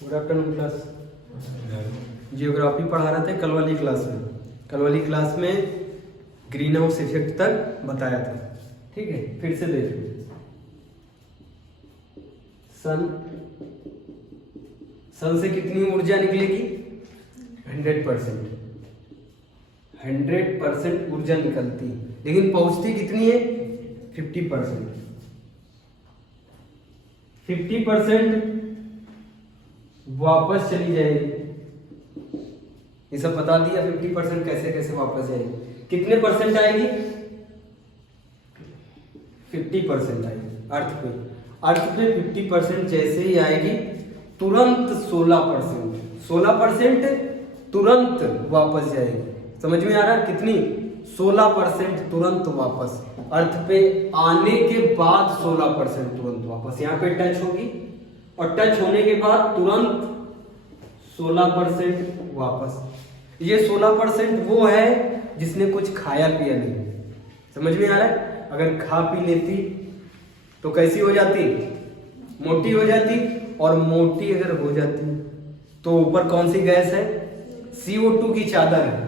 Good afternoon class. Geography पढ़ा रहे थे कल वाली क्लास में। कल वाली क्लास में ग्रीन हाउस इफेक्ट तक बताया था, ठीक है। फिर से देख लो। सन से कितनी ऊर्जा निकलेगी? 100%। 100% ऊर्जा निकलती, लेकिन पहुंचती कितनी है? 50%। 50% वापस चली जाएगी। ये सब बता दिया। 50% कैसे कैसे वापस जाएगी। कितने परसेंट आएगी? 50% आएगी अर्थ पे। अर्थ पे 50% जैसे ही आएगी तुरंत 16% तुरंत वापस जाएगी। समझ में आ रहा है? कितनी? 16% तुरंत वापस। अर्थ पे आने के बाद 16% तुरंत वापस यहाँ पे टच होगी, और टच होने के बाद तुरंत 16% वापस। ये 16% वो है जिसने कुछ खाया पिया नहीं। समझ में आ रहा है? अगर खा पी लेती तो कैसी हो जाती? मोटी हो जाती। और मोटी अगर हो जाती तो ऊपर कौन सी गैस है? CO2 की चादर है।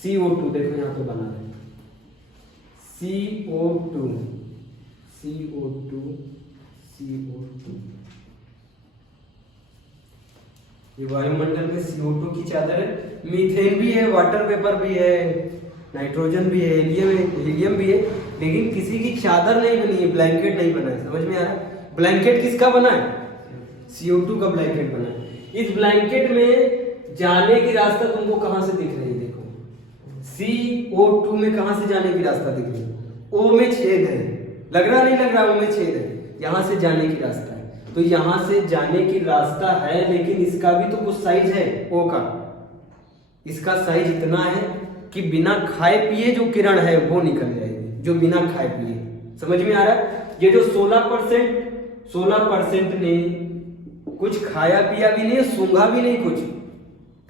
CO2 देखो यहां पे बना है, CO2। ये वायुमंडल में CO2 की चादर है। मीथेन भी है, वाटर वेपर भी है, नाइट्रोजन भी है, हीलियम भी है, लेकिन किसी की चादर नहीं बनी है, ब्लैंकेट नहीं बना है। समझ में आ रहा है? ब्लैंकेट किसका बना है? CO2 का ब्लैंकेट बना है। इस ब्लैंकेट में जाने की रास्ता तुमको कहां से दिख रही है? देखो, CO2 में कहां से जाने की रास्ता दिख रही है? O में छेद है। लग रहा नहीं लग रहा? O में छेद है, यहां से जाने की रास्ता है। तो यहां से जाने की रास्ता है, लेकिन इसका भी तो कुछ साइज है O का। इसका साइज इतना है कि बिना खाए पिए जो किरण है वो निकल जाएगी, जो बिना खाए पिए। समझ में आ रहा है? ये जो 16% ने कुछ खाया पिया भी नहीं, सूंघा भी नहीं कुछ।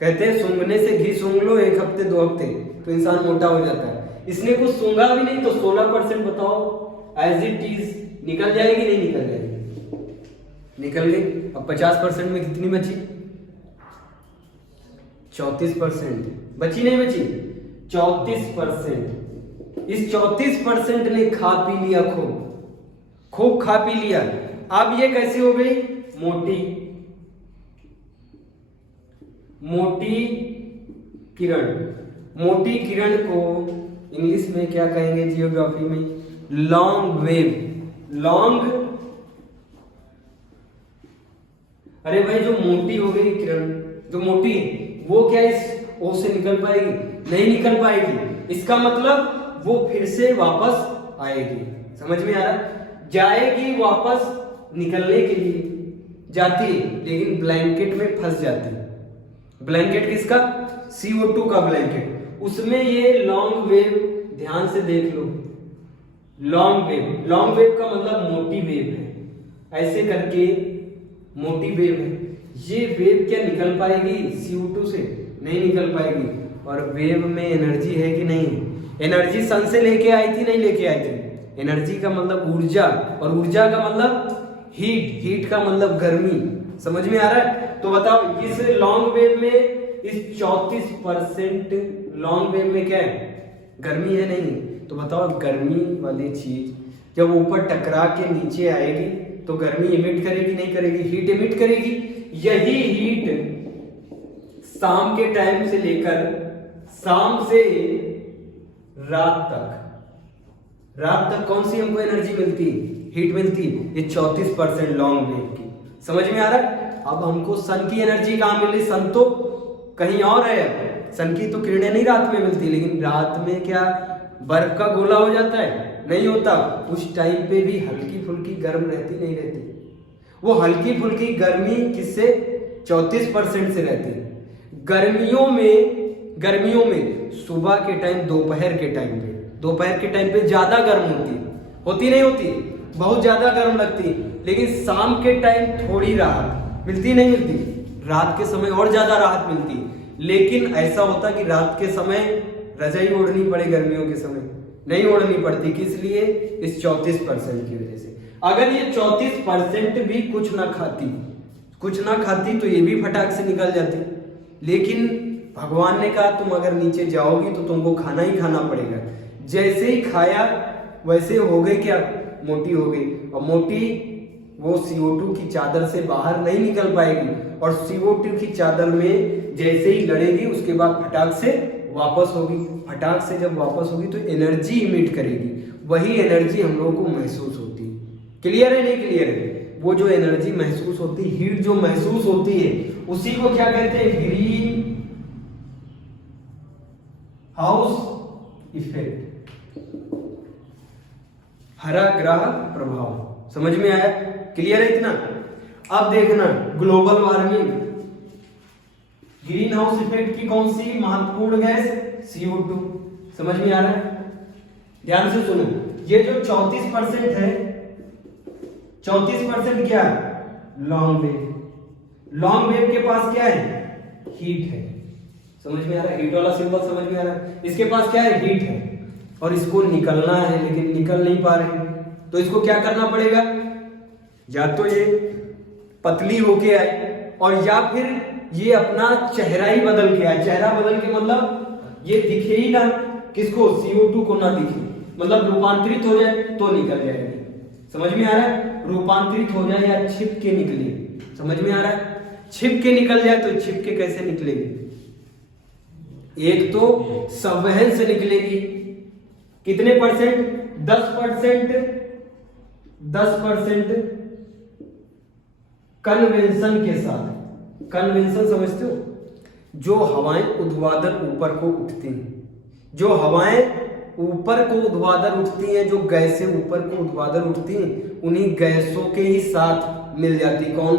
कहते हैं सूंघने से घी सूंघ लो 1 हफ्ते 2 हफ्ते तो इंसान मोटा हो जाता है। इसने कुछ सूंघा भी नहीं, तो 16% बताओ एज इट इज निकल जाएगी नहीं निकल जाएगी? निकल गई। अब 50% में कितनी बची? 34%। बची नहीं बची? 34%। इस 34% ने खा पी लिया, खूब खा पी लिया। अब ये कैसी हो गई? मोटी किरण। मोटी किरण को इंग्लिश में क्या कहेंगे? जियोग्राफी में लॉन्ग वेव। लॉन्ग। अरे भाई, जो मोटी हो गई किरण, जो मोटी, वो क्या इस O से निकल पाएगी? नहीं निकल पाएगी। इसका मतलब वो फिर से वापस आएगी। समझ में आ रहा? जाएगी वापस, निकलने के लिए जाती, लेकिन ब्लैंकेट में फंस जाती। ब्लैंकेट किसका? CO2 का ब्लैंकेट। उसमें ये लॉन्ग वेव, ध्यान से देख लो, लॉन्ग वेव। लॉन्ग वेव का मतलब मोटी वेव है। ऐसे करके मोटी वेव है। ये वेव क्या निकल पाएगी CO2 से? नहीं निकल पाएगी। और वेव में एनर्जी है कि नहीं? एनर्जी सन से लेके आई थी, नहीं लेके आई थी? एनर्जी का मतलब ऊर्जा, और ऊर्जा का मतलब हीट। हीट का मतलब गर्मी। समझ में आ रहा है? तो बताओ, इस लॉन्ग वेव में, इस 34% लॉन्ग वेव में क्या है? गर्मी है नहीं? तो बताओ, गर्मी वाली चीज जब ऊपर टकरा के नीचे आएगी तो गर्मी इमिट करेगी नहीं करेगी? हीट इमिट करेगी। यही हीट शाम के टाइम से लेकर शाम से रात तक कौन सी हमको एनर्जी मिलती? हीट मिलती। ये 34% लॉन्ग वेव की। समझ में आ रहा है? अब हमको सन की एनर्जी कहां मिल रही? सन तो कहीं और है। सन की तो किरणें नहीं रात में मिलती, लेकिन रात में क्या बर्फ का गोला हो जाता है? नहीं होता। उस टाइम पे भी हल्की फुल्की गर्म रहती नहीं रहती? वो हल्की फुल्की गर्मी किससे? 34% से रहती। गर्मियों में सुबह के टाइम, दोपहर के टाइम पे ज्यादा गर्म होती नहीं होती? बहुत ज्यादा गर्म लगती। लेकिन शाम के टाइम थोड़ी राहत मिलती नहीं मिलती? रात के समय और ज्यादा राहत मिलती। लेकिन ऐसा होता कि रात के समय रजाई ओढ़नी पड़े, गर्मियों के समय नहीं ओढ़नी पड़ती। किस लिए? इस 34% की वजह से। अगर ये 34% भी कुछ ना खाती, कुछ ना खाती तो ये भी फटाक से निकल जाती, लेकिन भगवान ने कहा तुम अगर नीचे जाओगी तो तुमको खाना ही खाना पड़ेगा। जैसे ही खाया वैसे हो गई क्या, मोटी हो गई। और मोटी वो CO2 की चादर से बाहर नहीं निकल पाएगी, और CO2 की चादर में जैसे ही लड़ेगी उसके बाद फटाक से वापस होगी। फटाक से जब वापस होगी तो एनर्जी इमिट करेगी, वही एनर्जी हम लोगों को महसूस होती है। क्लियर है नहीं क्लियर है? वो जो एनर्जी महसूस होती है, हीट जो महसूस होती है, उसी को क्या कहते हैं? ग्रीन हाउस इफेक्ट, हरा ग्रह प्रभाव। समझ में आया? क्लियर है इतना? अब देखना global warming, green house effect की कौन सी महत्वपूर्ण गैस? CO2। समझ में आ रहा है? ध्यान से सुनो, ये जो 34% है, 34% क्या है? Long wave. लॉन्ग वेव के पास क्या है? हीट है। समझ में आ रहा है? हीट वाला सिंबल समझ में आ रहा है? इसके पास क्या है? हीट है, और इसको निकलना है लेकिन निकल नहीं पा रहे, तो इसको क्या करना पड़ेगा? या तो ये पतली होके आए, और या फिर ये अपना चेहरा ही बदल के आए। चेहरा बदल के मतलब ये दिखे ही ना, किसको? CO2 को ना दिखे, मतलब रूपांतरित हो जाए तो निकल जाएगी। समझ में आ रहा है? रूपांतरित हो जाए या छिप के निकले। समझ में आ रहा है? छिप के निकल जाए तो छिप के कैसे निकलेगी? एक तो संवहन से निकलेगी। कितने परसेंट? 10%। 10% कन्वेंशन के साथ। कन्वेंशन समझते हो? जो हवाएं ऊर्ध्वाधर ऊपर को उठती हैं, जो हवाएं ऊपर को ऊर्ध्वाधर उठती हैं, जो गैसें ऊपर को ऊर्ध्वाधर उठती हैं, उन्हीं गैसों के ही साथ मिल जाती। कौन?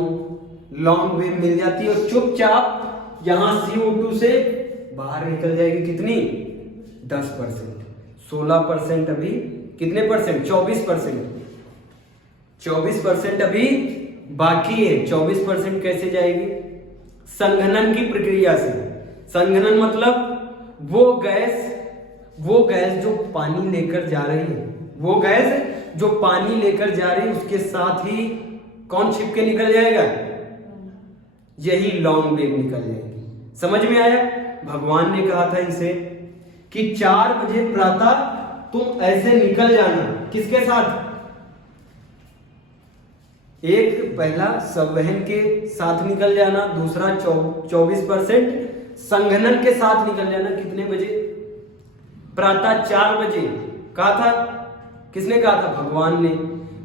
लॉन्ग वेव मिल जाती है, और चुपचाप यहां CO2 से बाहर निकल जाएगी। कितनी? 10%। 16% अभी, कितने परसेंट? 24%। 24% अभी बाकी है। 24% कैसे जाएगी? संघनन की प्रक्रिया से। संघनन मतलब वो गैस जो पानी लेकर जा रही है, वो गैस जो पानी लेकर जा रही है उसके साथ ही कौन छिपके निकल जाएगा? यही लॉन्ग वेव निकल जाएगी। समझ में आया? भगवान ने कहा था इसे कि 4 बजे प्रातः तुम ऐसे निकल जाना। किसके साथ? एक पहला संवहन के साथ निकल जाना, दूसरा 24% संघनन के साथ निकल जाना। कितने बजे? प्रातः 4 बजे कहा था। किसने कहा था? भगवान ने।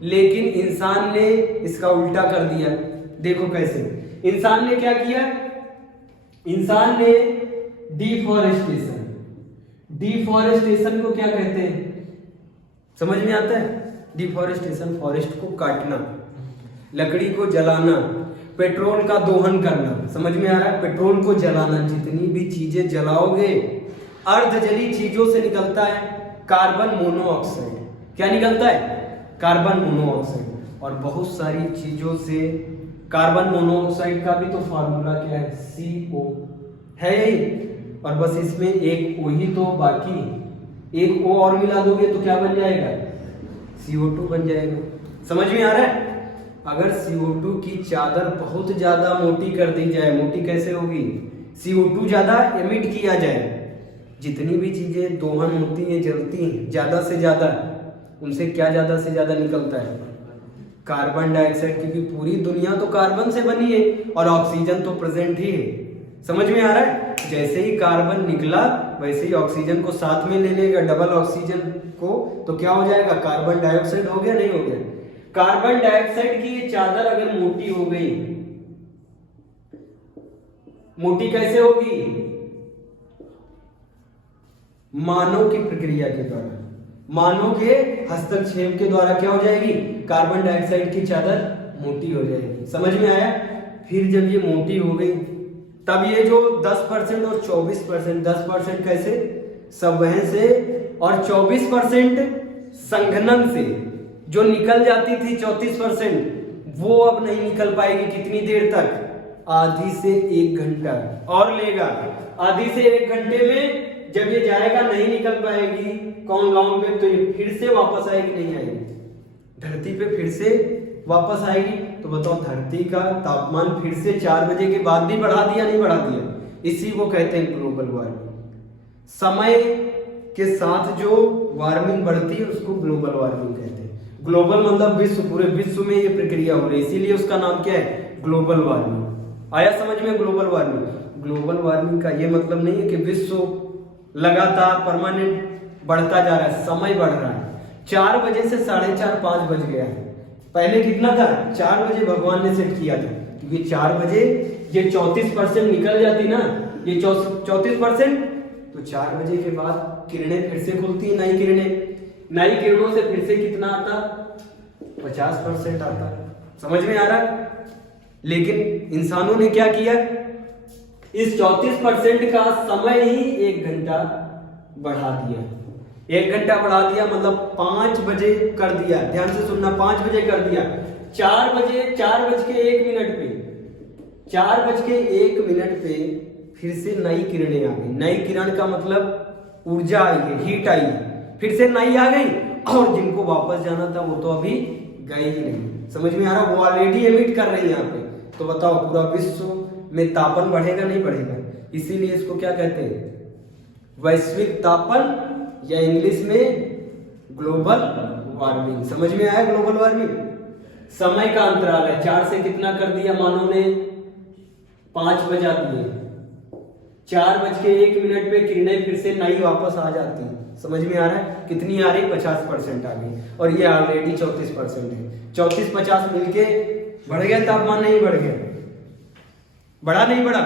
लेकिन इंसान ने इसका उल्टा कर दिया। देखो कैसे इंसान ने क्या किया? इंसान ने डिफॉरेस्टेशन। डिफॉरेस्टेशन को क्या कहते हैं? समझ में आता है? डिफॉरेस्टेशन फॉरेस्ट को काटना, लकड़ी को जलाना, पेट्रोल का दोहन करना। समझ में आ रहा है? पेट्रोल को जलाना, जितनी भी चीजें जलाओगे, अर्धजली चीजों से निकलता है कार्बन मोनोऑक्साइड। क्या निकलता है? Carbon monoxide. और बहुत सारी चीजों से कार्बन मोनोऑक्साइड का भी तो फार्मूला क्या है? CO है यही, और बस इसमें एक O ही तो बाकी। एक O और मिला दोगे तो क्या बन जाएगा? CO2 बन जाएगा। समझ में आ रहा है? अगर CO2 की चादर बहुत ज्यादा मोटी कर दी जाए, मोटी कैसे होगी? CO2 ज्यादा एमिट किया जाए, जितनी भी चीजें दोहन होती हैं, जलती हैं, ज्यादा से ज्यादा, उनसे क्या ज्यादा से ज्यादा निकलता है? Carbon dioxide. क्योंकि पूरी दुनिया तो कार्बन से बनी है और ऑक्सीजन तो प्रेजेंट ही है। समझ में आ रहा है? जैसे ही कार्बन निकला वैसे ही ऑक्सीजन को साथ में ले लेगा, डबल ऑक्सीजन को, तो क्या हो जाएगा? कार्बन डाइऑक्साइड हो गया, नहीं हो गया? कार्बन डाइऑक्साइड की ये चादर अगर मोटी हो गई, मोटी कैसे होगी? मानव की प्रक्रिया के द्वारा, मानव के हस्तक्षेप के द्वारा क्या हो जाएगी? कार्बन डाइऑक्साइड की चादर मोटी हो जाएगी। समझ में आया? फिर जब ये मोटी हो गई तब ये जो 10% और 24%, 10% कैसे? संवहन से, और 24% संघनन से जो निकल जाती थी 34%, वो अब नहीं निकल पाएगी। कितनी देर तक? आधी से 1 घंटा और लेगा। आधी से 1 घंटे में जब ये जाएगा, नहीं निकल पाएगी कौन? Long wave. तो ये फिर से वापस आएगी, नहीं आएगी? धरती पे फिर से वापस आएगी। तो तो बताओ धरती का तापमान फिर से 4 बजे के बाद भी बढ़ा दिया नहीं बढ़ा दिया? इसी को कहते हैं ग्लोबल वार्मिंग। समय के साथ जो वार्मिंग बढ़ती है उसको ग्लोबल वार्मिंग कहते हैं। ग्लोबल मतलब विश्व, पूरे विश्व में ये प्रक्रिया हो रही है, इसीलिए उसका नाम क्या है? Global warming. आया समझ में ग्लोबल वार्मिंग? ग्लोबल वार्मिंग का ये मतलब नहीं है कि विश्व लगातार परमानेंट बढ़ता जा रहा है, समय बढ़ रहा है। 4 बजे से 4:30 5 बज गया है। पहले कितना था? 4 बजे भगवान ने सेट किया था, क्योंकि 4 बजे ये 34% निकल जाती ना, ये 34%, तो 4 बजे के बाद किरणें फिर से खुलती, नई किरणों से फिर से कितना आता? 50% आता। समझ में आ रहा? लेकिन इंसानों ने क्या किया? इस 34% का समय ही 1 घंटा बढ़ा दिया। 1 घंटा बढ़ा दिया मतलब 5 बजे कर दिया। ध्यान से सुनना, 5 बजे कर दिया। 4 बजे 4:01 पे 4:01 पे फिर से नई किरणें आ गई। नई किरण का मतलब ऊर्जा आई है, हीट आई है, फिर से नई आ गई, और जिनको वापस जाना था वो तो अभी गए ही नहीं। समझ में आ रहा? वो ऑलरेडी एमिट कर रही है यहाँ पे। तो बताओ पूरा विश्व में तापन बढ़ेगा नहीं बढ़ेगा? इसीलिए इसको क्या कहते हैं? वैश्विक तापन, या इंग्लिश में ग्लोबल वार्मिंग। समझ में आया ग्लोबल वार्मिंग? समय का अंतराल है, 4 से कितना कर दिया मानव ने? 5 बजा दिए। 4:01 पे किरणें फिर से नई वापस आ जाती है। समझ में आ रहा है? कितनी आ रही? 50% आ गई, और ये ऑलरेडी 34% है। 34-50 मिलके बढ़ गया तापमान, नहीं बढ़ गया? बढ़ा नहीं बढ़ा?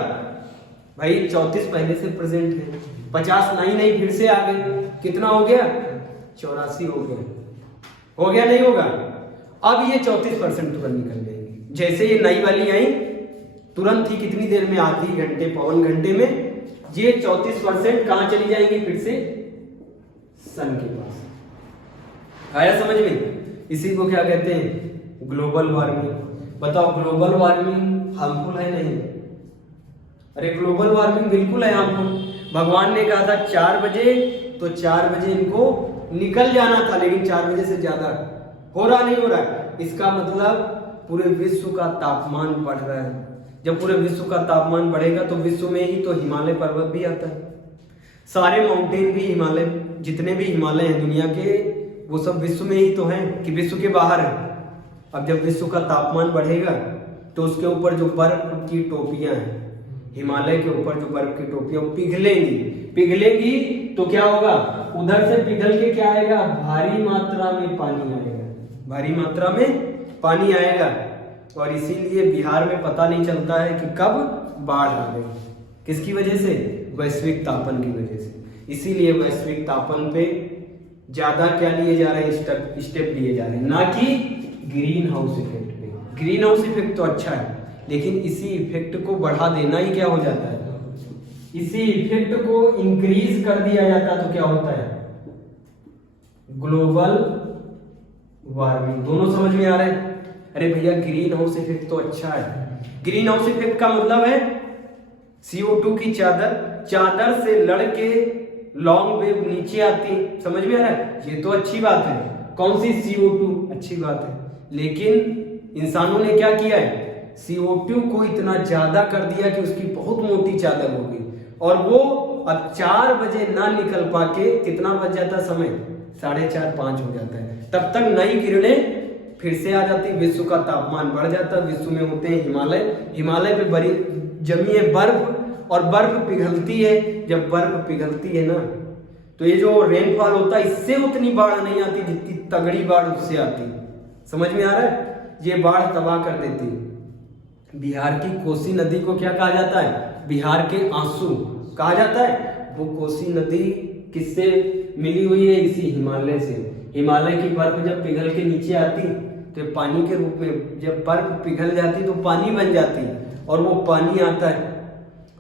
भाई 34 पहले से प्रेजेंट है, 50 नई फिर से आ गई, कितना हो गया? 84 हो गया। हो गया नहीं होगा? अब ये 34% तुरंत निकल जाएंगी। जैसे ये नई वाली आई तुरंत ही कितनी देर में? आधी घंटे, पौन घंटे में ये 34% कहां चली जाएंगी? फिर से सन के पास। आया समझ में? इसी को क्या कहते हैं? Global warming. बताओ ग्लोबल वार्मिंग हार्मफुल है नहीं? अरे ग्लोबल वार्मिंग बिल्कुल है हार्मफुल। भगवान ने कहा था 4 बजे, तो 4 बजे इनको निकल जाना था, लेकिन 4 बजे से ज्यादा हो रहा नहीं हो रहा है। इसका मतलब पूरे विश्व का तापमान बढ़ रहा है। जब पूरे विश्व का तापमान बढ़ेगा तो विश्व में ही तो हिमालय पर्वत भी आता है। सारे माउंटेन भी, हिमालय जितने भी हिमालय हैं दुनिया के, वो सब विश्व में ही तो हैं कि विश्व के बाहर है। अब जब विश्व का तापमान बढ़ेगा तो उसके ऊपर जो बर्फ की टोपियां हैं, हिमालय के ऊपर जो बर्फ की टोपियां पिघलेंगी तो क्या होगा? उधर से पिघल के क्या आएगा? भारी मात्रा में पानी आएगा, भारी मात्रा में पानी आएगा। और इसीलिए बिहार में पता नहीं चलता है कि कब बाढ़ आ गई। किसकी वजह से? वैश्विक तापन की वजह से। इसीलिए वैश्विक तापन पे ज्यादा क्या लिए जा रहे हैं? स्टेप लिए जा रहे हैं, ना कि ग्रीन हाउस इफेक्ट पे। ग्रीन हाउस इफेक्ट तो अच्छा है, लेकिन इसी इफेक्ट को बढ़ा देना ही क्या हो जाता है? इसी इफेक्ट को इंक्रीज कर दिया जाता तो क्या होता है? Global warming. दोनों समझ में आ रहे हैं? अरे भैया ग्रीन हाउस इफेक्ट तो अच्छा है। ग्रीन हाउस इफेक्ट का मतलब है CO2 की चादर से लड़के लॉन्ग वेव नीचे आती। समझ में आ रहा है? ये तो अच्छी बात है। कौन सी? CO2 अच्छी बात है, लेकिन इंसानों ने क्या किया है? CO2 को इतना ज्यादा कर दिया कि उसकी बहुत मोटी चादर हो गई, और वो अब 4 बजे ना निकल पाके कितना बज जाता समय? 4:30 5 हो जाता है। तब तक नई किरणें फिर से आ जाती, विश्व का तापमान बढ़ जाता। विश्व में होते हैं हिमालय पे बड़ी जमी है बर्फ, और बर्फ पिघलती है। जब बर्फ पिघलती है ना, तो ये जो रेनफॉल होता है इससे उतनी बाढ़ नहीं आती जितनी तगड़ी बाढ़ उससे आती। समझ में आ रहा है? ये बाढ़ तबाह कर देती है। बिहार की कोसी नदी को क्या कहा जाता है? बिहार के आंसू कहा जाता है। वो कोसी नदी किससे मिली हुई है? इसी हिमालय से। हिमालय की बर्फ जब पिघल के नीचे आती तो पानी के रूप में, जब बर्फ पिघल जाती तो पानी बन जाती, और वो पानी आता है,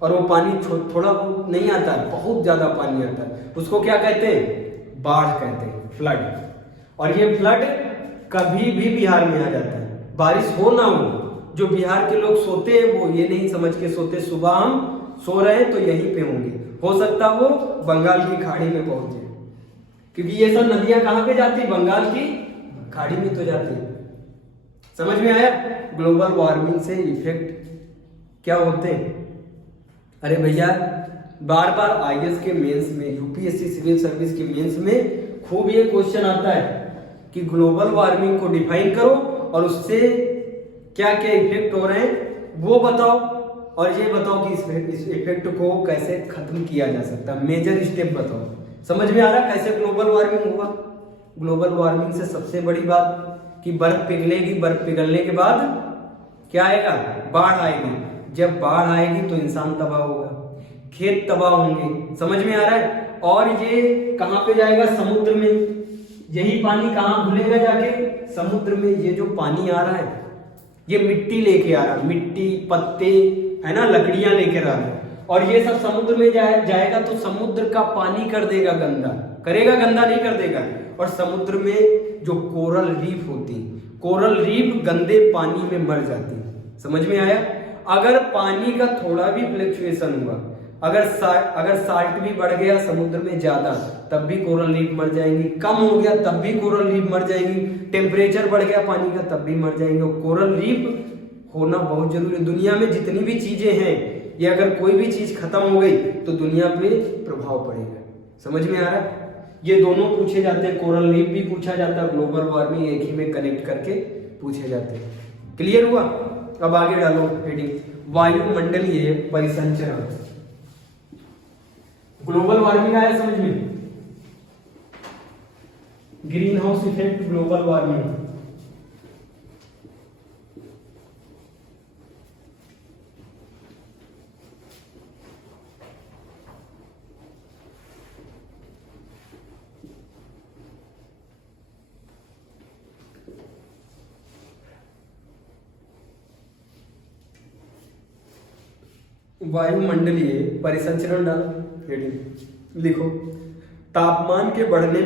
और वो पानी थोड़ा नहीं आता है, बहुत ज्यादा पानी आता है। उसको क्या कहते हैं? बाढ़ कहते हैं, फ्लड। और ये फ्लड कभी भी बिहार में आ जाता है, बारिश हो ना हो। जो बिहार के लोग सोते हैं वो ये नहीं समझ के सोते सुबह हम सो रहे हैं तो यहीं पे होंगे, हो सकता वो बंगाल की खाड़ी में पहुंचे, क्योंकि ये सब नदियां कहां पे जाती? बंगाल की खाड़ी में तो जाती है। समझ में आया? ग्लोबल वार्मिंग से इफेक्ट क्या होते हैं? अरे भैया, बार बार आईएएस के मेंस में, यूपीएससी सिविल सर्विस के मेंस में खूब ये क्वेश्चन आता है कि ग्लोबल वार्मिंग को डिफाइन करो और उससे क्या क्या इफेक्ट हो रहे हैं वो बताओ, और ये बताओ कि इस इफेक्ट को कैसे खत्म किया जा सकता है, मेजर स्टेप बताओ। समझ में आ रहा है कैसे ग्लोबल वार्मिंग हुआ? ग्लोबल वार्मिंग से सबसे बड़ी बात कि बर्फ पिघलेगी, बर्फ पिघलने के बाद क्या आएगा? बाढ़ आएगी। जब बाढ़ आएगी तो इंसान तबाह होगा, खेत तबाह होंगे। समझ में आ रहा है? और ये कहां पे जाएगा? समुद्र में। यही पानी कहां घुलेगा? जाके समुद्र में। ये जो पानी आ रहा है ये मिट्टी लेके आ रहा है, मिट्टी, पत्ते, है ना, लकड़ियां लेके आ रहा है, और ये सब समुद्र में जाएगा तो समुद्र का पानी कर देगा गंदा। करेगा गंदा? नहीं कर देगा। और समुद्र में जो कोरल रीफ होती, कोरल रीफ गंदे पानी में मर जाती। समझ में आया? अगर पानी का थोड़ा भी फ्लक्चुएशन हुआ, अगर साल्ट भी बढ़ गया समुद्र में ज्यादा, तब भी कोरल रीफ मर जाएंगी। कम हो गया तब भी कोरल रीफ मर जाएंगी। टेम्परेचर बढ़ गया पानी का तब भी मर जाएंगे। कोरल रीफ होना बहुत जरूरी है। दुनिया में जितनी भी चीजें हैं, ये अगर कोई भी चीज खत्म हो गई तो दुनिया पे प्रभाव पड़ेगा। समझ में आ रहा है? ये दोनों पूछे जाते हैं, कोरल रीफ भी पूछा जाता है, ग्लोबल वार्मिंग एक ही में कनेक्ट करके पूछे जाते हैं। क्लियर हुआ? अब आगे डालो हेडिंग, वायुमंडलीय परिसंचरण। ग्लोबल वार्मिंग आया समझ में? Green house effect, global warming. वायुमंडलीय परिसंचरण डालो हेडिंग, लिखो तापमान के बढ़ने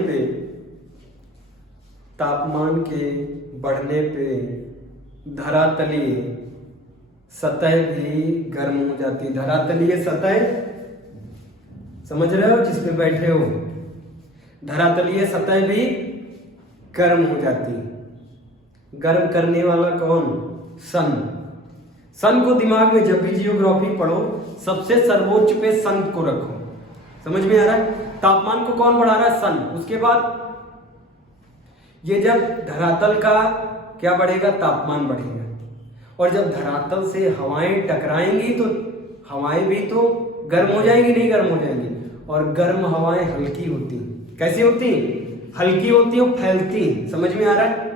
पे धरातलीय सतह भी गर्म हो जाती है। धरातलीय सतह समझ रहे हो? जिस पे बैठे हो, धरातलीय सतह भी गर्म हो जाती है। गर्म करने वाला कौन? सन। सन को दिमाग में, जब भी जियोग्राफी पढ़ो सबसे सर्वोच्च पे सन को रखो। समझ में आ रहा है? तापमान को कौन बढ़ा रहा है? सन। उसके बाद ये जब धरातल का क्या बढ़ेगा? तापमान बढ़ेगा। और जब धरातल से हवाएं टकराएंगी तो हवाएं भी तो गर्म हो जाएंगी, नहीं गर्म हो जाएंगी? और गर्म हवाएं हल्की होती। कैसी होती? हल्की होती और फैलती। समझ में आ रहा है?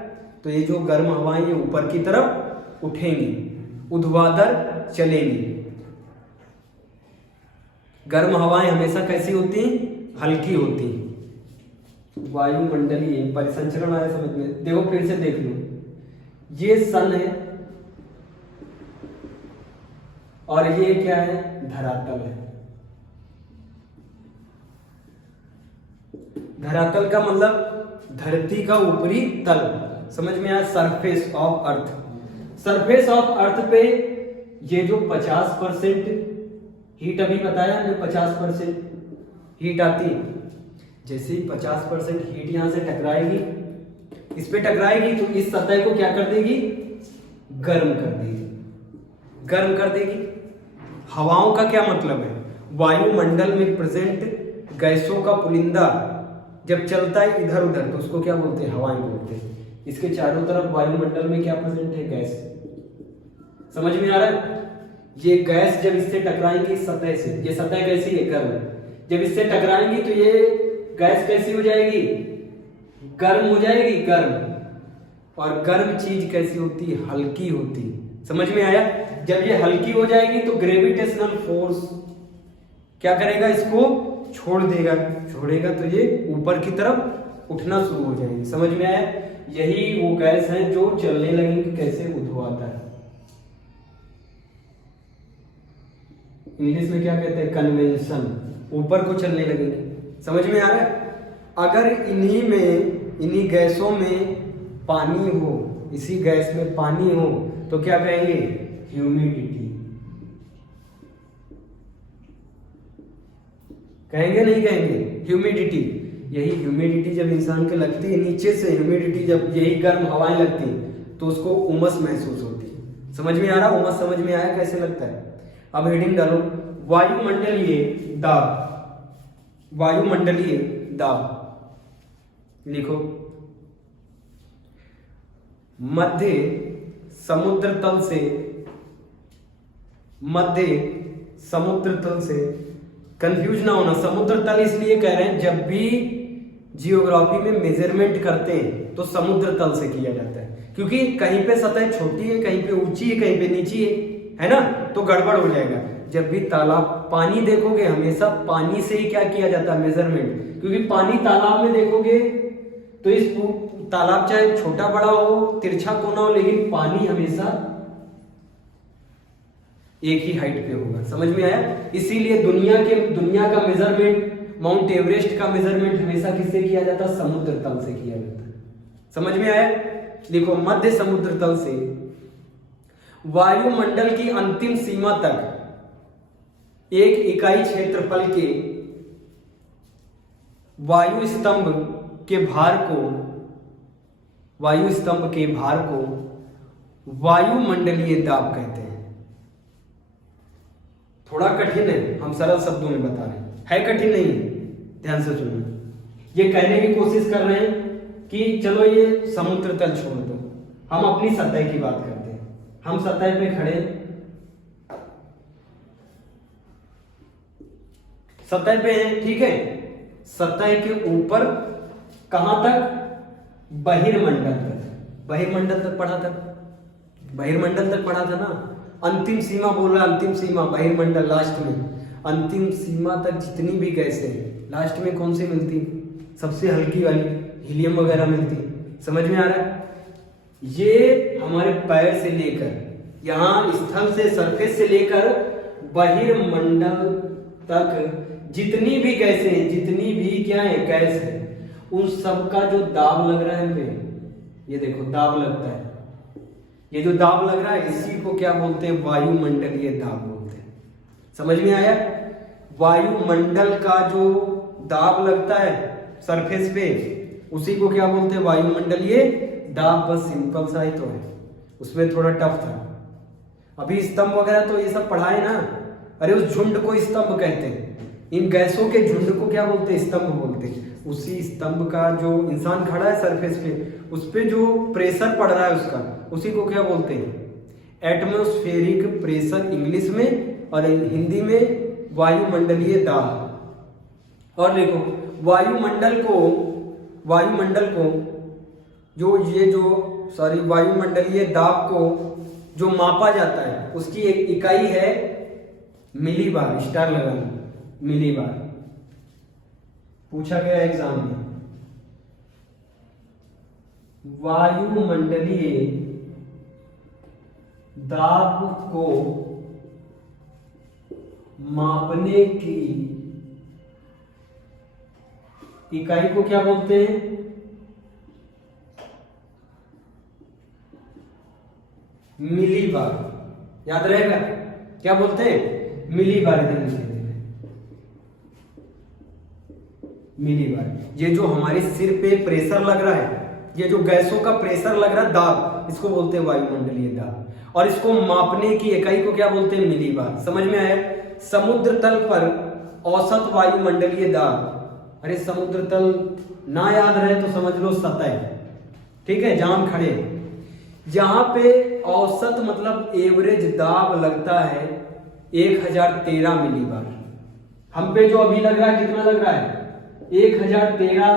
तो ये जो गर्म हवाएं ये ऊपर की तरफ उठेंगी, ऊर्ध्वाधर चलेंगी। गर्म हवाएं हमेशा कैसी होती? हल्की होती। वायुमंडलीय परिसंचरण आया समझ में? देखो फिर से देख लो, ये सन है और ये क्या है? धरातल है। धरातल का मतलब धरती का ऊपरी तल। समझ में आया? Surface of earth. Surface of earth पे ये जो 50% हीट अभी बताया हमने, 50% हीट आती। जैसे ही 50% हीट यहां से टकराएगी, इस पे टकराएगी तो इस सतह को क्या कर देगी? गर्म कर देगी। गर्म कर देगी। हवाओं का क्या मतलब है? वायुमंडल में प्रेजेंट गैसों का पुलिंदा जब चलता है इधर उधर तो उसको क्या बोलते हैं? हवाएं बोलते हैं। इसके चारों तरफ वायुमंडल में क्या प्रेजेंट है? गैस। समझ में आ रहा है? ये गैस जब इससे टकराएंगी इस सतह से, ये सतह कैसी है? गर्म। जब इससे टकराएंगी तो ये गैस कैसी हो जाएगी? गर्म हो जाएगी। गर्म। और गर्म चीज कैसी होती है? हल्की होती। समझ में आया? जब ये हल्की हो जाएगी तो ग्रेविटेशनल फोर्स क्या करेगा? इसको छोड़ देगा। छोड़ेगा तो ये ऊपर की तरफ उठना शुरू हो जाएगी। समझ में आया? यही वो गैस है जो चलने लगेंगी। कैसे? ऊर्ध्वाधर। इंग्लिश में क्या कहते हैं? कन्वेंशन। ऊपर को चलने लगेंगे। समझ में आ रहा है? अगर इन्हीं गैसों में पानी हो, इसी गैस में पानी हो तो क्या कहेंगे? ह्यूमिडिटी। कहेंगे नहीं कहेंगे? ह्यूमिडिटी। यही ह्यूमिडिटी जब इंसान के लगती है नीचे से, ह्यूमिडिटी जब यही गर्म हवाएं लगती तो उसको उमस महसूस होती है। समझ में आ रहा? उमस समझ में आया कैसे लगता है? अब हेडिंग डालो, वायुमंडलीय दाब। वायुमंडलीय दाब लिखो, मध्य समुद्र तल से, मध्य समुद्र तल से, कंफ्यूज ना होना, समुद्र तल इसलिए कह रहे हैं जब भी जियोग्राफी में मेजरमेंट करते हैं तो समुद्र तल से किया जाता है, क्योंकि कहीं पे सतह छोटी है, कहीं पे ऊंची है, कहीं पे नीची है ना, तो गड़बड़ हो जाएगा। जब भी तालाब पानी देखोगे हमेशा पानी से ही क्या किया जाता है मेजरमेंट, क्योंकि पानी तालाब में देखोगे तो इस तालाब चाहे छोटा बड़ा हो, तिरछा कोना हो, लेकिन पानी हमेशा एक ही हाइट पे होगा। समझ में आया? इसीलिए दुनिया का मेजरमेंट, माउंट एवरेस्ट का मेजरमेंट हमेशा किससे किया जाता है? समुद्र तल से किया जाता है। समझ में आया? देखो, मध्य समुद्र तल से वायुमंडल की अंतिम सीमा तक एक इकाई क्षेत्रफल के वायु स्तंभ के भार को, वायु स्तंभ के भार को वायुमंडलीय दाब कहते हैं। थोड़ा कठिन है, हम सरल शब्दों में बता रहे हैं, है कठिन नहीं, ध्यान से सुनो। ये कहने की कोशिश कर रहे हैं कि चलो ये समुद्र तल छोड़ दो, हम अपनी सतह की बात करते हैं। हम सतह पे खड़े, सतह पे हैं, ठीक है। सतह के ऊपर कहां तक? बहिर्मंडल तक। बहिर्मंडल तक पढ़ा था, बहिर्मंडल तक पढ़ा था ना। अंतिम सीमा बोल रहा, अंतिम सीमा बहिर्मंडल, लास्ट में अंतिम सीमा तक जितनी भी गैसें हैं, लास्ट में कौन सी मिलती? सबसे हल्की वाली, हीलियम वगैरह मिलती। समझ में आ रहा है? ये हमारे पैर से लेकर, यहां स्थल से, सरफेस से लेकर बहिर्मंडल तक जितनी भी गैसें हैं, जितनी भी क्या है गैस है, उन सब का जो दाब लग रहा है पे, ये देखो दाब लगता है, ये जो दाब लग रहा है इसी को क्या बोलते हैं? वायुमंडलीय दाब बोलते हैं। समझ में आया? वायुमंडल का जो दाब लगता है सरफेस पे, उसी को क्या बोलते हैं? वायुमंडलीय दाब। बस सिंपल सा ही तो है, उसमें थोड़ा टफ था। अभी स्तंभ वगैरह तो ये सब पढ़ाए ना। अरे उस झुंड को स्तंभ कहते हैं, इन गैसों के झुंड को क्या बोलते हैं? स्तंभ बोलते हैं। उसी स्तंभ का जो इंसान खड़ा है सरफेस पे, उस पे जो प्रेशर पड़ रहा है उसका, उसी को क्या बोलते हैं? एटमॉस्फेरिक प्रेशर इंग्लिश में, और हिंदी में वायुमंडलीय दाब। और देखो वायुमंडल को जो वायुमंडलीय दाब को जो मापा जाता है उसकी एक इकाई है मिलीबार। स्टार लगाना, मिलीबार पूछा गया एग्जाम में। वायुमंडलीय दाब को मापने की इकाई को क्या बोलते हैं? मिलीबार। याद रहेगा? क्या बोलते हैं? मिलीबार। मिलीबार। ये जो हमारे सिर पे प्रेशर लग रहा है, ये जो गैसों का प्रेशर लग रहा है दाब, इसको बोलते हैं वायुमंडलीय दाब। और इसको मापने की इकाई को क्या बोलते हैं? मिलीबार। समझ में आया? समुद्र तल पर औसत वायुमंडलीय दाब, अरे समुद्र तल ना याद रहे तो समझ लो सतह, ठीक है, जहां हम खड़े, जहां पे औसत मतलब एवरेज दाब लगता है 1013 मिलीबार। हम पे जो अभी लग रहा है कितना लग रहा है? 1013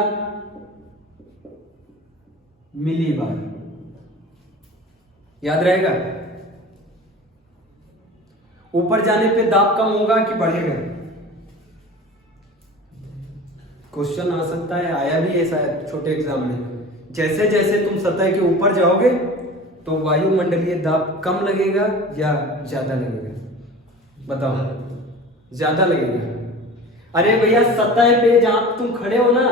मिलीबार। याद रहेगा? ऊपर जाने पे दाब कम होगा कि बढ़ेगा? क्वेश्चन आ सकता है, आया भी है शायद छोटे एग्जाम में। जैसे जैसे तुम सतह के ऊपर जाओगे तो वायुमंडलीय दाब कम लगेगा या ज्यादा लगेगा? बताओ। ज्यादा लगेगा। अरे भैया सतह पे जहां तुम खड़े हो ना,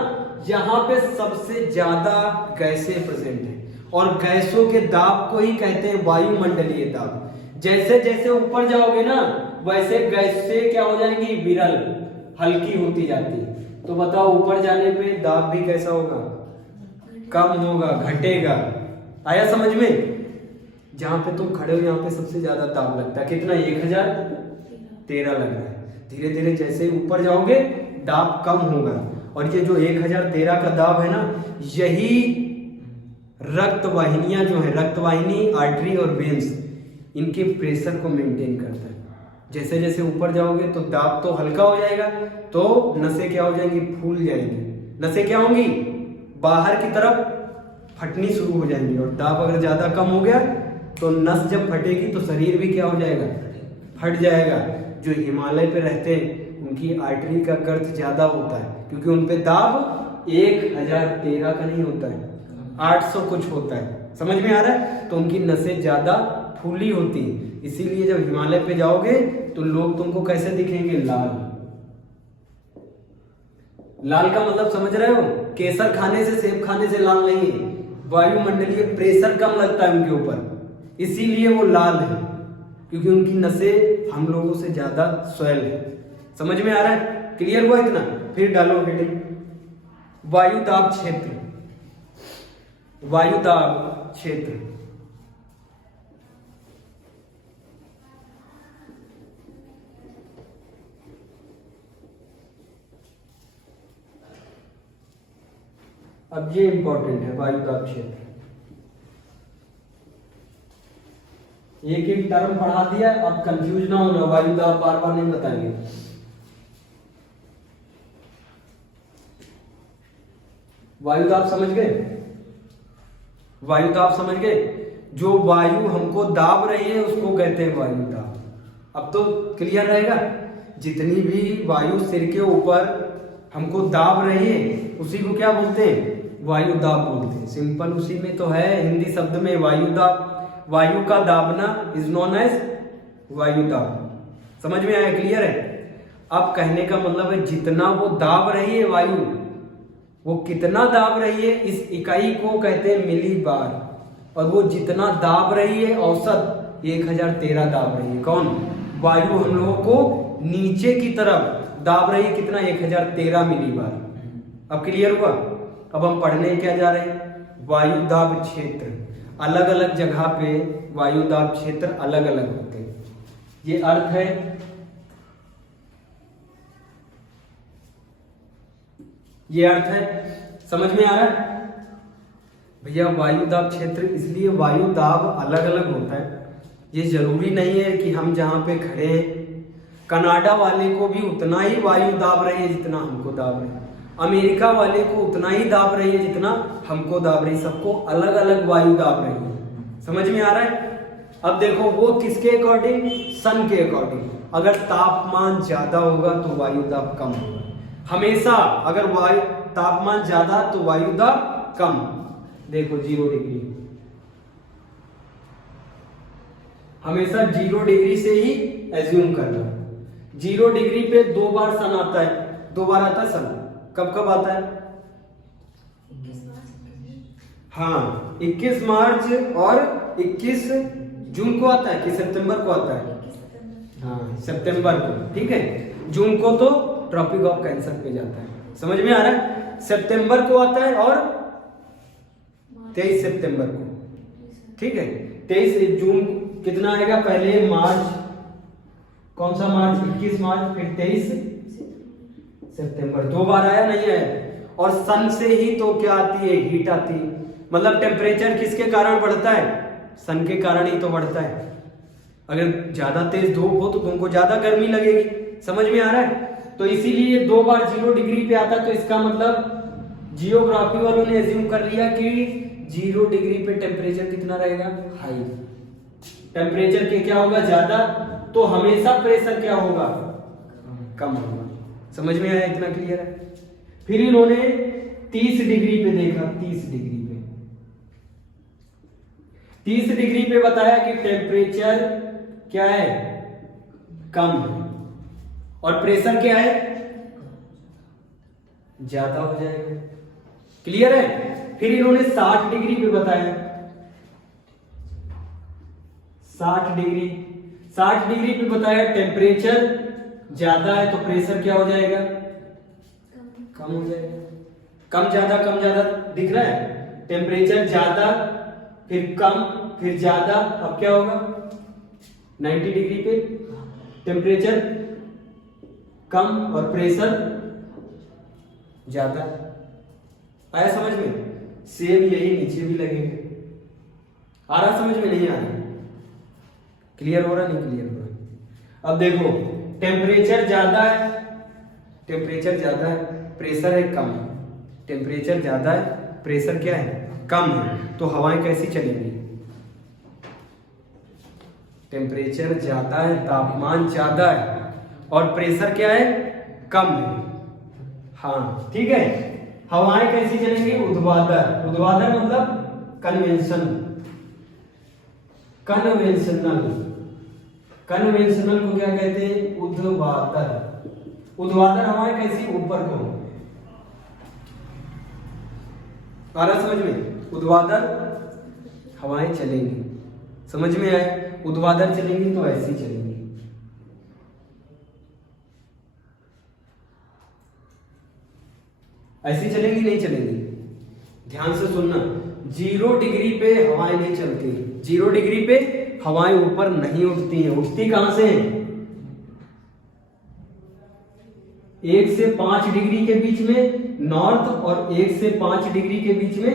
यहां पे सबसे ज्यादा गैसें प्रेजेंट है, और गैसों के दाब को ही कहते हैं वायुमंडलीय दाब। जैसे जैसे ऊपर जाओगे ना, वैसे गैसें क्या हो जाएंगी? विरल, हल्की होती जाती है। तो बताओ ऊपर जाने पे दाब भी कैसा होगा? कम होगा, घटेगा। आया समझ में? जहां पे तुम खड़े हो यहाँ पे सबसे ज्यादा दाब लगता है। कितना? 1013 लग रहा है। धीरे धीरे जैसे ऊपर जाओगे दाब कम होगा। और ये जो 1013 का दाब है ना, यही रक्त वाहिनियां जो है, रक्त वाहिनी, आर्टरी और वेन्स, इनके प्रेशर को मेंटेन करता है। जैसे जैसे ऊपर जाओगे तो दाब तो हल्का हो जाएगा, तो नसें क्या हो जाएंगी? फूल जाएंगी। नसें क्या होंगी? बाहर की तरफ फटनी शुरू हो जाएंगी। और दाब अगर ज्यादा कम हो गया तो नस जब फटेगी तो शरीर भी क्या हो जाएगा? फट जाएगा। जो हिमालय पे रहते हैं उनकी आर्टरी का गर्थ ज्यादा होता है, क्योंकि उन पे दाब 1013 का नहीं होता है, 800 कुछ होता है। समझ में आ रहा है? तो उनकी नसें ज्यादा फूली होती है। इसीलिए जब हिमालय पे जाओगे तो लोग तुमको कैसे दिखेंगे? लाल। लाल का मतलब समझ रहे हो? केसर खाने से, सेब खाने से लाल नहीं है। वायुमंडलीय प्रेशर कम लगता है उनके ऊपर, इसीलिए वो लाल है, क्योंकि उनकी नसें हम लोगों से ज्यादा स्वेल है। समझ में आ रहा है? क्लियर हुआ इतना? फिर डालो हेडिंग, वायु दाब क्षेत्र। वायु दाब क्षेत्र अब ये इंपॉर्टेंट है। वायु दाब क्षेत्र एक एक टर्म पढ़ा दिया, अब कंफ्यूज ना होना, वायु दाब बार बार नहीं बताएंगे। वायु दाब समझ गए? वायु दाब समझ गए? जो वायु हमको दाब रही है उसको कहते हैं वायु दाब। अब तो क्लियर रहेगा? जितनी भी वायु सिर के ऊपर हमको दाब रही है उसी को क्या बोलते हैं? वायु दाब बोलते हैं। सिंपल उसी में तो है, हिंदी शब्द में वायु दाब। वायु का दाबना इज नोन एज वायु दाब। समझ में आया? क्लियर है? अब कहने का मतलब है जितना वो दाब रही है वायु, वो कितना दाब रही है इस इकाई को कहते हैं मिली बार। और वो जितना दाब रही है औसत 1013 दाब रही है। कौन? वायु हम लोगों को नीचे की तरफ दाब रही है। कितना? 1013 मिली बार। अब क्लियर हुआ? अब हम पढ़ने क्या जा रहे हैं? वायु दाब क्षेत्र। अलग अलग जगह पे वायु दाब क्षेत्र अलग अलग होते हैं। ये अर्थ है, ये अर्थ है। समझ में आ रहा है भैया? वायु दाब क्षेत्र इसलिए वायु दाब अलग अलग होता है। ये जरूरी नहीं है कि हम जहां पे खड़े हैं कनाडा वाले को भी उतना ही वायु दाब रही है जितना हमको दाब रही है, अमेरिका वाले को उतना ही दाब रही है जितना हमको दाब रही है। सबको अलग अलग वायु दाब रही है। समझ में आ रहा है? अब देखो वो किसके अकॉर्डिंग? सन के अकॉर्डिंग। अगर तापमान ज्यादा होगा तो वायु दाब कम होगा। हमेशा अगर वायु तापमान ज्यादा तो वायु दाब कम। देखो 0 डिग्री, हमेशा 0 डिग्री से ही एज्यूम करना। 0 डिग्री पे 2 बार सन आता है। 2 बार आता है सन। कब कब आता है? 21 मार्च और 21 जून को आता है कि सितंबर को आता है? सितंबर को। ठीक है, जून को तो ट्रॉपिक ऑफ कैंसर पे जाता है। समझ में आ रहा है? सितंबर को आता है और 23 सितंबर को। ठीक है, 23 जून कितना आएगा? पहले मार्च, कौन सा मार्च? 21 मार्च, फिर 23 सितंबर। 2 बार आया? नहीं आया। और सन से ही तो क्या आती है? हीट आती है। मतलब टेम्परेचर किसके कारण बढ़ता है? सन के कारण ही तो बढ़ता है। अगर ज्यादा तेज धूप हो तो तुमको ज्यादा गर्मी लगेगी। समझ में आ रहा है? तो इसीलिए 2 बार 0 डिग्री पे आता है। तो इसका मतलब जियोग्राफी वालों ने एज्यूम कर लिया कि 0 डिग्री पे टेम्परेचर कितना रहेगा? हाई। टेम्परेचर के क्या होगा? ज्यादा, तो हमेशा प्रेशर क्या होगा? कम होगा। समझ में आया? इतना क्लियर है? फिर इन्होंने 30 डिग्री पे देखा। 30 डिग्री पे, 30 डिग्री पे बताया कि टेम्परेचर क्या है? कम है। और प्रेशर क्या है? ज्यादा हो जाएगा। क्लियर है? फिर इन्होंने 60 डिग्री पे बताया। 60 डिग्री, 60 डिग्री पे बताया टेम्परेचर ज्यादा है तो प्रेशर क्या हो जाएगा? कम हो जाएगा। कम ज्यादा दिख रहा है? टेम्परेचर ज्यादा, फिर कम, फिर ज्यादा, अब क्या होगा 90 डिग्री पे टेम्परेचर कम और प्रेशर ज्यादा। आया समझ में? सेम यही नीचे भी लगेगा। आ रहा समझ में? नहीं आ रहा? क्लियर हो रहा? नहीं क्लियर हो रहा? अब देखो टेम्परेचर ज्यादा है, टेम्परेचर ज्यादा है, प्रेशर है कम। टेम्परेचर ज्यादा है, प्रेशर क्या है? कम है। तो हवाएं कैसी चलेंगी? टेम्परेचर ज्यादा है, तापमान ज्यादा है और प्रेशर क्या है? कम है। हाँ ठीक है। हवाएं कैसी चलेंगी? ऊर्ध्वाधर। ऊर्ध्वाधर मतलब कन्वेंशन, कन्वेंशनल। कन्वेंशनल को क्या कहते हैं? ऊर्ध्वाधर। ऊर्ध्वाधर हवाएं कैसी? ऊपर को। आ रहा समझ में? ऊर्ध्वाधर हवाएं चलेंगी, समझ में आए? ऊर्ध्वाधर चलेंगी तो ऐसी चलेंगी। ऐसी चलेंगी नहीं चलेंगी? ध्यान से सुनना, 0 डिग्री पे हवाएं नहीं चलती। 0 डिग्री पे हवाएं ऊपर नहीं उठती हैं। उठती कहां से हैं? 1 से 5 डिग्री के बीच में नॉर्थ और 1 से 5 डिग्री के बीच में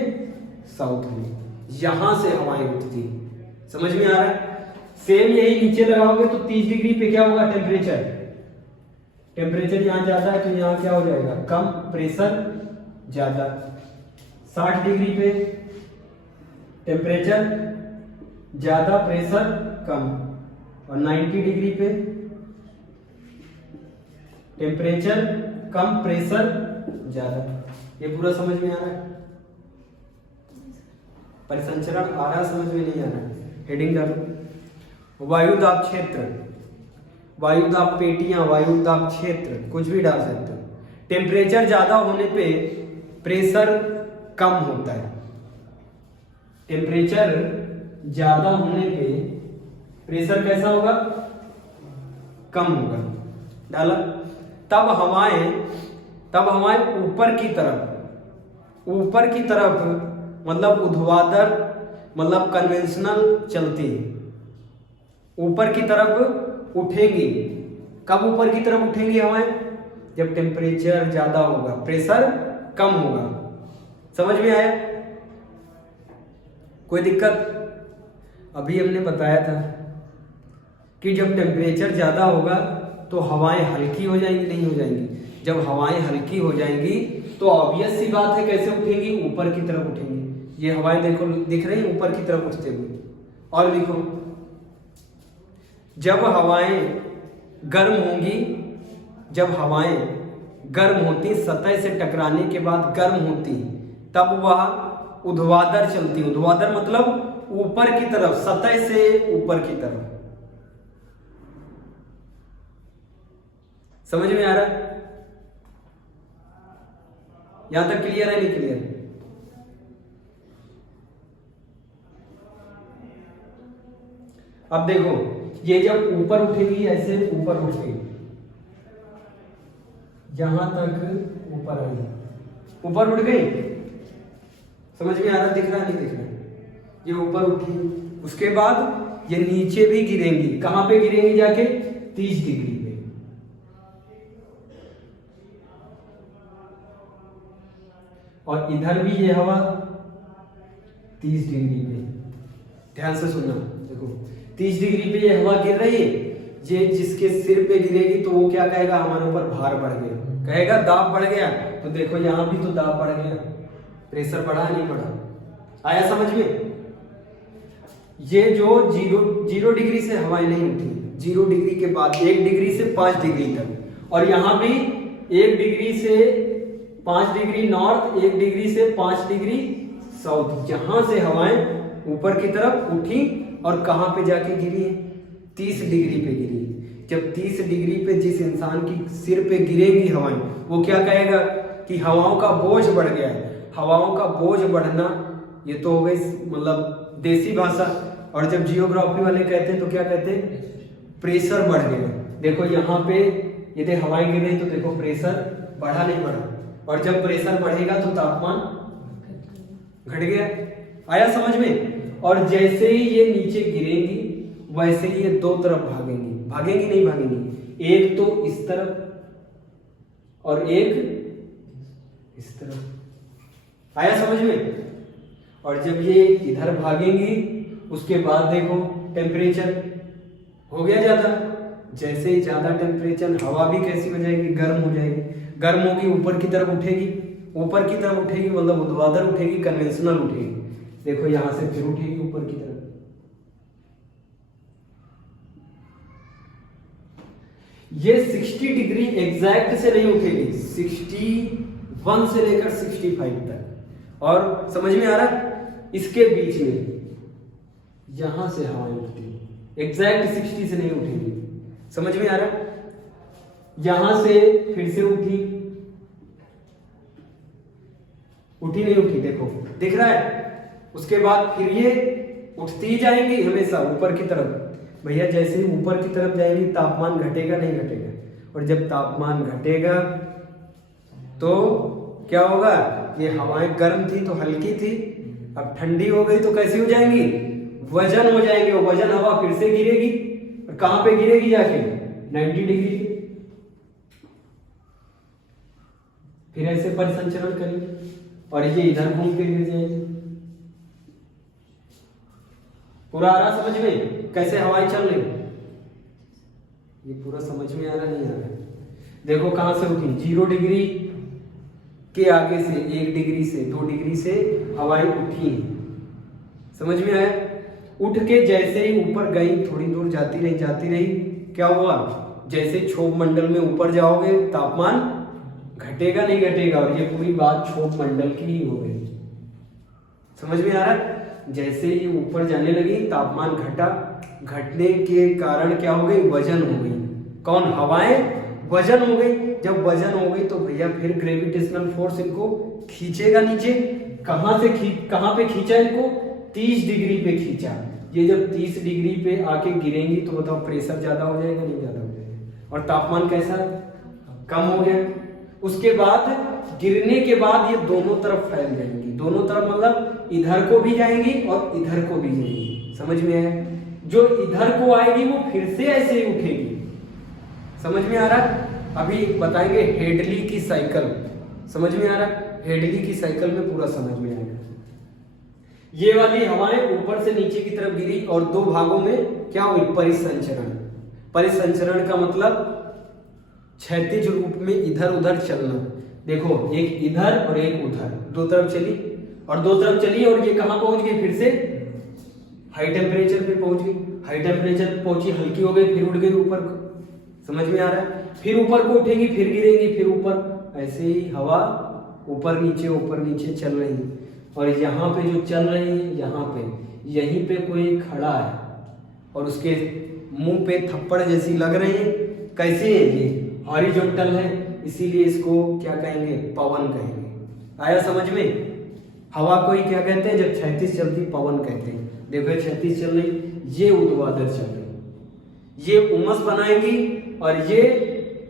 साउथ में, यहां से हवाएं उठती। समझ में आ रहा है? सेम यही नीचे लगाओगे तो 30 डिग्री पे क्या होगा? टेम्परेचर, टेम्परेचर यहां ज्यादा है तो यहां क्या हो जाएगा? कम, प्रेशर ज्यादा। 60 डिग्री पे टेम्परेचर ज्यादा, प्रेशर कम। और 90 डिग्री पे टेम्परेचर कम, प्रेशर ज्यादा। ये पूरा समझ में आ रहा है? परिसंचरण आ रहा? समझ में नहीं आ रहा? हेडिंग डालो। वायुदाब क्षेत्र, वायुदाब पेटियां, वायुदाब क्षेत्र, कुछ भी डाल सकते हो। टेम्परेचर ज्यादा होने पे प्रेशर कम होता है। टेम्परेचर ज्यादा होने पे प्रेशर कैसा होगा? कम होगा। डाला। तब हवाएं ऊपर की तरफ, ऊपर की तरफ मतलब ऊर्ध्वाधर मतलब कन्वेंशनल चलती, ऊपर की तरफ उठेंगी। कब ऊपर की तरफ उठेंगी हवाएं? जब टेम्परेचर ज्यादा होगा, प्रेशर कम होगा। समझ में आया? कोई दिक्कत? अभी हमने बताया था कि जब टेम्परेचर ज्यादा होगा तो हवाएं हल्की हो जाएंगी, नहीं हो जाएंगी? जब हवाएं हल्की हो जाएंगी तो ऑब्वियस सी बात है कैसे उठेंगी? ऊपर की तरफ उठेंगी। ये हवाएं देखो दिख रही है ऊपर की तरफ उठते हुए। और लिखो, जब हवाएं गर्म होंगी, जब हवाएं गर्म होती, सतह से टकराने के बाद गर्म होती, तब वह ऊर्ध्वाधर चलती। ऊर्ध्वाधर मतलब ऊपर की तरफ, सतह से ऊपर की तरफ। समझ में आ रहा है? यहां तक क्लियर है? नहीं क्लियर? अब देखो, ये जब ऊपर उठेगी, ऐसे ऊपर उठेगी, जहां तक ऊपर आएगी, ऊपर उठ गई। समझ में आ रहा? दिख रहा नहीं दिख रहा? ये ऊपर उठी, उसके बाद ये नीचे भी गिरेंगी। कहां पे गिरेंगी? जाके 30 डिग्री पे। और इधर भी ये हवा 30 डिग्री पे। ध्यान से सुनना, देखो 30 डिग्री पे ये हवा गिर रही है। ये जिसके सिर पे गिरेगी तो वो क्या कहेगा? हमारे ऊपर भार बढ़ गया, कहेगा दाब बढ़ गया। तो देखो यहां भी तो दाब बढ़ गया, प्रेशर बढ़ा नहीं बढ़ा? आया समझ में? ये जो जीरो डिग्री से हवाएं नहीं उठी, 0 डिग्री के बाद 1 डिग्री से 5 डिग्री तक, और यहां भी 1 डिग्री से 5 डिग्री नॉर्थ, 1 डिग्री से 5 डिग्री साउथ, यहां से हवाएं ऊपर की तरफ उठी और कहां पे जाके गिरी? 30 डिग्री पे गिरी। जब 30 डिग्री पे जिस इंसान की सिर पे गिरेगी हवाएं, वो क्या कहेगा? कि हवाओं का बोझ बढ़ गया है। हवाओं का बोझ बढ़ना, ये तो हो गई मतलब देसी भाषा। और जब जियोग्राफी वाले कहते हैं तो क्या कहते हैं? प्रेशर बढ़ गया। देखो यहाँ पे यदि हवाएं गिर रही तो देखो प्रेशर बढ़ा नहीं बढ़ा, और जब प्रेशर बढ़ेगा तो तापमान घट गया। आया समझ में? और जैसे ही ये नीचे गिरेंगी वैसे ही ये दो तरफ भागेंगी, भागेंगी नहीं भागेंगी, एक तो इस तरफ और एक इस तरफ। आया समझ में? और जब ये इधर भागेंगी उसके बाद देखो टेम्परेचर हो गया ज्यादा, जैसे ही ज्यादा टेम्परेचर हवा भी कैसी हो जाएगी, गर्म हो जाएगी, गर्म होगी ऊपर की तरफ उठेगी, ऊपर की तरफ उठेगी मतलब ऊर्ध्वाधर उठेगी, कन्वेंशनल उठेगी, देखो यहां से फिर उठेगी ऊपर की तरफ। ये 60 डिग्री एग्जैक्ट से नहीं उठेगी, 61 से लेकर 65 तक। और समझ में आ रहा? इसके बीच में यहां से हवा उठती है, एग्जैक्ट 60 से नहीं उठेगी। समझ में आ रहा? यहां से फिर से उठी, उठी नहीं उठी, देखो दिख रहा है। उसके बाद फिर ये उठती जाएंगी हमेशा ऊपर की तरफ। भैया जैसे ही ऊपर की तरफ जाएंगी तापमान घटेगा नहीं घटेगा, और जब तापमान घटेगा तो क्या होगा, ये हवाएं गर्म थी तो हल्की थी, अब ठंडी हो गई तो कैसी हो जाएंगी, वजन हो जाएंगे, और वजन हवा फिर से गिरेगी, और कहां पे गिरेगी जाके 90 डिग्री पे। फिर ऐसे परिसंचरण करेंगे और ये इधर घूम के गिर जाएगी। पूरा आ रहा समझ में कैसे हवाएं चल रही? ये पूरा समझ में आ रहा नहीं आ रहा? देखो कहां से उठी, 0 डिग्री के आगे से 1 डिग्री से 2 डिग्री से हवाएं उठी, समझ में आया? उठ के जैसे ही ऊपर गई थोड़ी दूर जाती रही, क्या हुआ, जैसे क्षोभ मंडल में ऊपर जाओगे तापमान घटेगा नहीं घटेगा, और ये पूरी बात क्षोभ मंडल की ही हो गई। समझ में आ रहा? जैसे ये ऊपर जाने लगी तापमान घटा, घटने के कारण क्या हो गई, वजन हो गई। कौन, हवाएं वजन हो गई। जब वजन हो गई तो भैया फिर ग्रेविटेशनल फोर्स इनको खींचेगा नीचे। कहां पे खींचा इनको, 30 डिग्री पे खींचा। ये जब 30 डिग्री पे आके गिरेंगी तो बताओ प्रेशर ज्यादा हो जाएगा नहीं ज्यादा हो जाएगा, और तापमान कैसा कम हो गया। उसके बाद गिरने के बाद ये दोनों तरफ फैल जाएंगी, दोनों तरफ मतलब इधर को भी जाएंगी और इधर को भी जाएंगी। समझ में आया? जो इधर को आएगी वो फिर से ऐसे ही उठेगी। समझ में आ रहा? अभी बताएंगे हेडली की साइकिल। समझ में आ रहा? हेडली की साइकिल में पूरा समझ में आएगा। ये वाली हवाएं ऊपर से नीचे की तरफ गिरी और दो भागों में क्या हुई, परिसंचरण। परिसंचरण का मतलब क्षैतिज रूप में इधर उधर चलना। देखो एक इधर और एक उधर, दो तरफ चली और ये कहां पहुंच गई, फिर से हाई टेम्परेचर पे पहुंच गई। हाई टेम्परेचर पहुंची, हल्की हो गई, फिर उड़ गई ऊपर को। समझ में आ रहा है? फिर ऊपर को उठेंगी, फिर गिरेंगी, फिर ऊपर। ऐसे ही हवा ऊपर नीचे चल रही है। और यहाँ पे जो चल रही है, यहाँ पे यहीं पे कोई खड़ा है और उसके मुंह पे थप्पड़ जैसी लग रही है। कैसे है ये, हॉरिजॉन्टल है, इसीलिए इसको क्या कहेंगे, पवन कहेंगे। आया समझ में? हवा को ही क्या कहते हैं, जब क्षैतिज चलती पवन कहते हैं। देखो क्षैतिज चल रही, ये ऊर्ध्वाधर चल रही, ये उमस बनाएगी और ये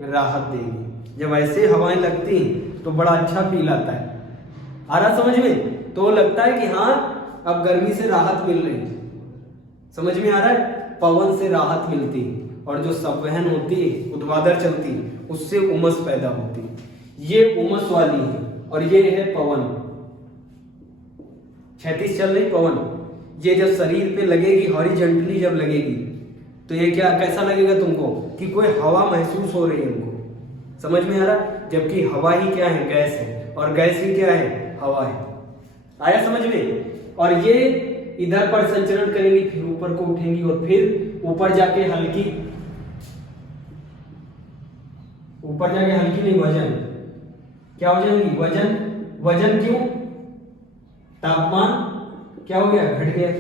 राहत देगी। जब ऐसे हवाएं लगती हैं तो बड़ा अच्छा फील आता है। आ रहा समझ में? तो लगता है कि हाँ अब गर्मी से राहत मिल रही है। समझ में आ रहा है? पवन से राहत मिलती है, और जो संवहन होती है, ऊर्ध्वाधर चलती है, उससे उमस पैदा होती है। ये उमस वाली है और ये है पवन। क्षैतिज चल रही पवन, ये जब शरीर पे लगेगी, हॉरिजॉन्टली जब लगेगी तो ये क्या, कैसा लगेगा तुमको, कि कोई हवा महसूस हो रही है हमको। समझ में आ रहा? जबकि हवा ही क्या है, गैस है, और गैस ही क्या है, हवा है। आया समझ में? और ये इधर पर संचरण करेंगी, फिर ऊपर को उठेंगी और फिर ऊपर जाके हल्की नहीं, वजन क्या हो जाएंगी, वजन क्यों, तापमान क्या हो गया, घट गया।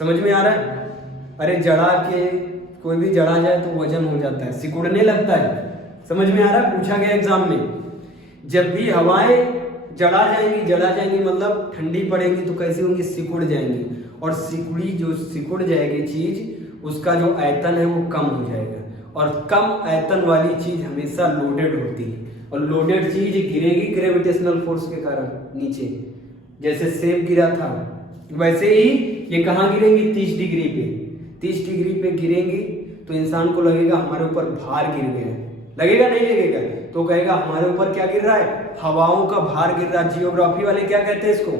समझ में आ रहा है? अरे जड़ा के कोई भी जड़ा जाए तो वजन हो जाता है, सिकुड़ने लगता है। समझ में आ रहा है? पूछा गया एग्जाम में, जब भी हवाएं जड़ा जाएंगी मतलब ठंडी पड़ेगी तो कैसी होंगी, सिकुड़ जाएंगी। और सिकुड़ जाएगी चीज, उसका जो आयतन है वो कम हो जाएगा, और कम आयतन वाली चीज हमेशा लोडेड होती है, और लोडेड चीज गिरेगी ग्रेविटेशनल फोर्स के कारण नीचे। जैसे सेब गिरा था वैसे ही ये कहाँ गिरेंगी, 30 डिग्री पे। 30 डिग्री पे गिरेंगी तो इंसान को लगेगा हमारे ऊपर भार गिर गया है, लगेगा नहीं लगेगा, तो कहेगा हमारे ऊपर क्या गिर रहा है, हवाओं का भार गिर रहा है। जियोग्राफी वाले क्या कहते हैं इसको,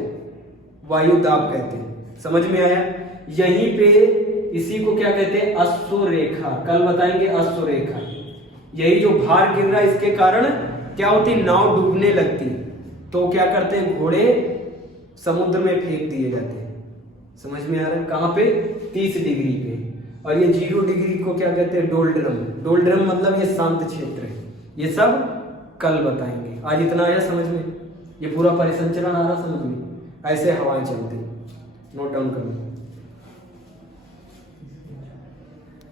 वायु दाब कहते हैं। समझ में आया। यहीं पे इसी को क्या कहते हैं, अश्व रेखा, कल बताएंगे अश्व रेखा। यही जो भार गिर रहा है इसके कारण क्या होती, नाव डूबने लगती, तो क्या करते हैं, घोड़े समुद्र में फेंक दिए जाते हैं। समझ में आ रहा है, कहाँ पे, 30 डिग्री पे। और ये 0 डिग्री को क्या कहते हैं, डोल्ड्रम। डोल्ड्रम मतलब ये शांत क्षेत्र है। ये सब कल बताएंगे। आज इतना आया समझ में, ये पूरा परिसंचरण आ रहा समझ में, ऐसे हवाएं चलती, नोट डाउन करना।